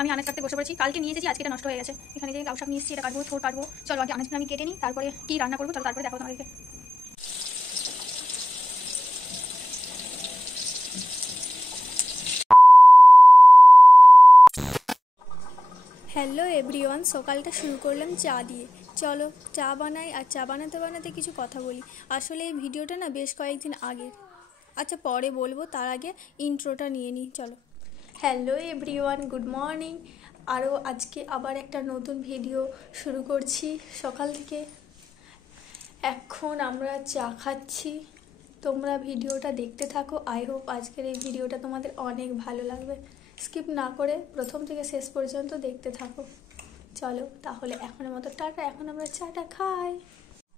আমি আনাজ কাটতে বসে পড়েছি। কালকে নিয়ে এসেছি, আজকে এটা নষ্ট হয়ে গেছে। এখানে যে লাউ শাক নিয়ে এসেছি, এটা কাটবো, থোড় কাটবো। চলো আগে আনাজগুলো আমি কেটে নিই, তারপরে কি রান্না করবো চলো তারপরে দেখাবো তোমাদেরকে। হ্যালো এভরিওয়ান, সকালটা শুরু করলাম চা দিয়ে। চলো চা বানাই, আর চা বানাতে বানাতে কিছু কথা বলি। আসলে এই ভিডিওটা না বেশ কয়েকদিন আগের, আচ্ছা পরে বলবো, তার আগে ইন্ট্রোটা নিয়ে নিই। চলো, হ্যালো এভরিওয়ান, গুড মর্নিং। আরও আজকে আবার একটা নতুন ভিডিও শুরু করছি সকাল থেকে। এখন আমরা চা খাচ্ছি, তোমরা ভিডিওটা দেখতে থাকো। আই হোপ আজকের এই ভিডিওটা তোমাদের অনেক ভালো লাগবে। স্কিপ না করে প্রথম থেকে শেষ পর্যন্ত দেখতে থাকো। চলো তাহলে এখনের মতো টাটা, এখন আমরা চাটা খাই।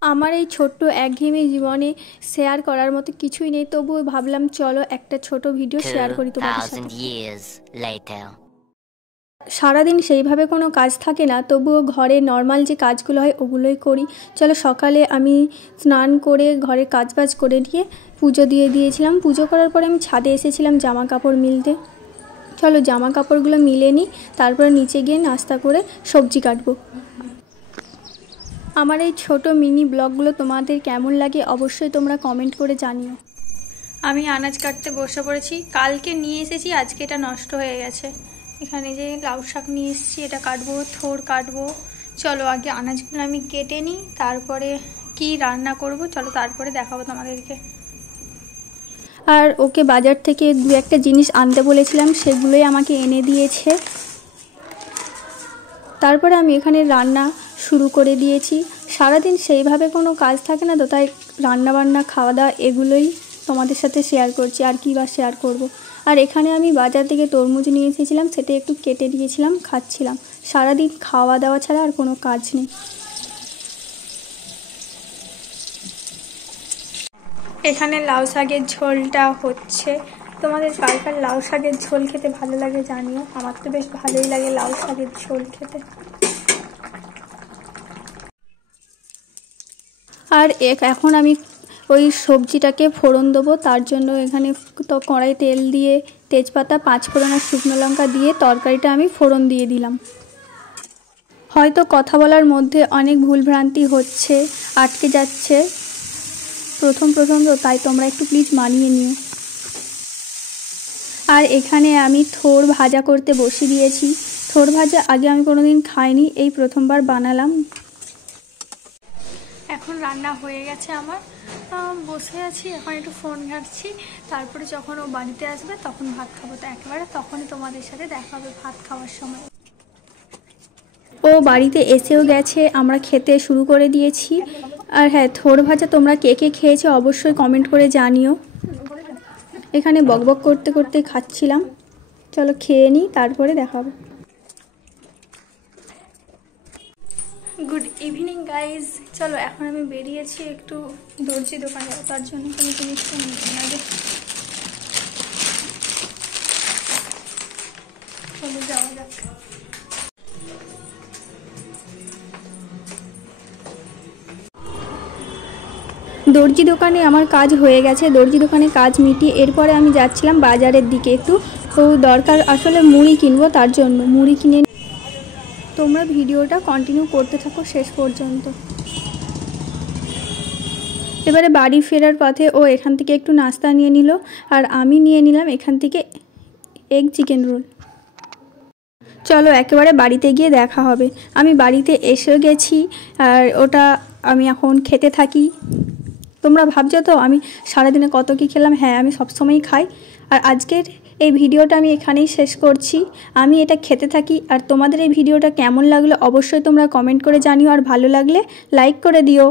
আমার এই ছোট্ট একঘেয়েমি জীবনে শেয়ার করার মতো কিছুই নেই, তবুও ভাবলাম চলো একটা ছোট ভিডিও শেয়ার করি তোমাদের সাথে। সারাদিন সেইভাবে কোনো কাজ থাকে না, তবুও ঘরে নর্মাল যে কাজগুলো হয় ওগুলোই করি। চলো, সকালে আমি স্নান করে ঘরের কাজবাজ করে নিয়ে পুজো দিয়ে দিয়েছিলাম। পুজো করার পরে আমি ছাদে এসেছিলাম জামা কাপড় মিলতে। চলো জামা কাপড়গুলো মিলে নিই, তারপরে নিচে গিয়ে নাস্তা করে সবজি কাটবো। আমার এই ছোট মিনি ব্লগগুলো তোমাদের কেমন লাগে অবশ্যই তোমরা কমেন্ট করে জানিও। আমি আনাজ কাটতে বসে পড়েছি। কালকে নিয়ে এসেছি, আজকে এটা নষ্ট হয়ে গেছে। এখানে যে লাউ শাক নিয়ে এসেছি, এটা কাটবো, থোড় কাটবো। চলো আগে আনাজগুলো আমি কেটে নিই, তারপরে কি রান্না করব চলো তারপরে দেখাবো তোমাদেরকে। আর ওকে বাজার থেকে দু একটা জিনিস আনতে বলেছিলাম, সেগুলোই আমাকে এনে দিয়েছে। তারপরে আমি এখানে রান্না শুরু করে দিয়েছি। সারাদিন সেইভাবে কোনো কাজ থাকে না তো, তাই রান্না বান্না খাওয়া দাওয়া এগুলোই তোমাদের সাথে শেয়ার করছি, আর কি বা শেয়ার করব। আর এখানে আমি বাজার থেকে তরমুজ নিয়ে এসেছিলাম, সেটা একটু কেটে দিয়েছিলাম, খাচ্ছিলাম। সারাদিন খাওয়া দাওয়া ছাড়া আর কোনো কাজ নেই। এখানে লাউ শাকের ঝোলটা হচ্ছে। তোমাদের কার কার লাউ শাকের ঝোল খেতে ভালো লাগে জানিও। আমার তো বেশ ভালোই লাগে লাউ শাকের ঝোল খেতে। আর এখন আমি ওই সবজিটাকে ফোড়ন দেবো, তার জন্য এখানে তো কড়াই তেল দিয়ে তেজপাতা, পাঁচফোড়ন আর শুকনো লঙ্কা দিয়ে তরকারিটা আমি ফোড়ন দিয়ে দিলাম। হয়তো কথা বলার মধ্যে অনেক ভুলভ্রান্তি হচ্ছে, আটকে যাচ্ছে প্রথম তো, তাই তোমরা একটু প্লিজ মানিয়ে নিও। আর এখানে আমি থোড় ভাজা করতে বসিয়ে দিয়েছি। থোড় ভাজা আগে আমি কোনোদিন খাইনি, এই প্রথমবার বানালাম। এখন রান্না হয়ে গেছে আমার, বসে আছি, এখন একটু ফোন ঘাঁটছি। তারপরে যখন ও বাড়িতে আসবে তখন ভাত খাবো, তো একেবারে তখনই তোমাদের সাথে দেখা হবে ভাত খাওয়ার সময়। ও বাড়িতে এসেও গেছে, আমরা খেতে শুরু করে দিয়েছি। আর হ্যাঁ, থোড় ভাজা তোমরা কে কে খেয়েছো অবশ্যই কমেন্ট করে জানিও। এখানে বকবক করতে করতে খাচ্ছিলাম। চলো খেয়ে নিই, তারপরে দেখাবো। Good evening guys. চলো এখন আমি বেরিয়েছি একটু দর্জি দোকানে, তার জন্য কোনো জিনিসটা নিতে লাগে। চলো যাওয়া যাক। দর্জি দোকানে আমার কাজ হয়ে গেছে, দর্জি দোকানে কাজ মিটিয়ে এরপরে আমি যাচ্ছিলাম বাজারের দিকে। একটু দরকার আসলে মুড়ি কিনবো, তার জন্য মুড়ি কিনে। তোমরা ভিডিওটা কন্টিনিউ করতে থাকো শেষ পর্যন্ত। এবারে বাড়ি ফেরার পথে ও এখান থেকে একটু নাস্তা নিয়ে নিল, আর আমি নিয়ে নিলাম এখান থেকে এগ চিকেন রোল। চলো একেবারে বাড়িতে গিয়ে দেখা হবে। আমি বাড়িতে এসে গেছি, আর ওটা আমি এখন খেতে থাকি। তোমরা ভাবছো তো আমি সারাদিনে কত কী খেলাম? হ্যাঁ, আমি সবসময়ই খাই। আর আজকের এই ভিডিওটা আমি এখানেই শেষ করছি। আমি এটা খেতে থাকি। আর তোমাদের এই ভিডিওটা কেমন লাগলো অবশ্যই তোমরা কমেন্ট করে জানিও, আর ভালো লাগলে লাইক করে দিও।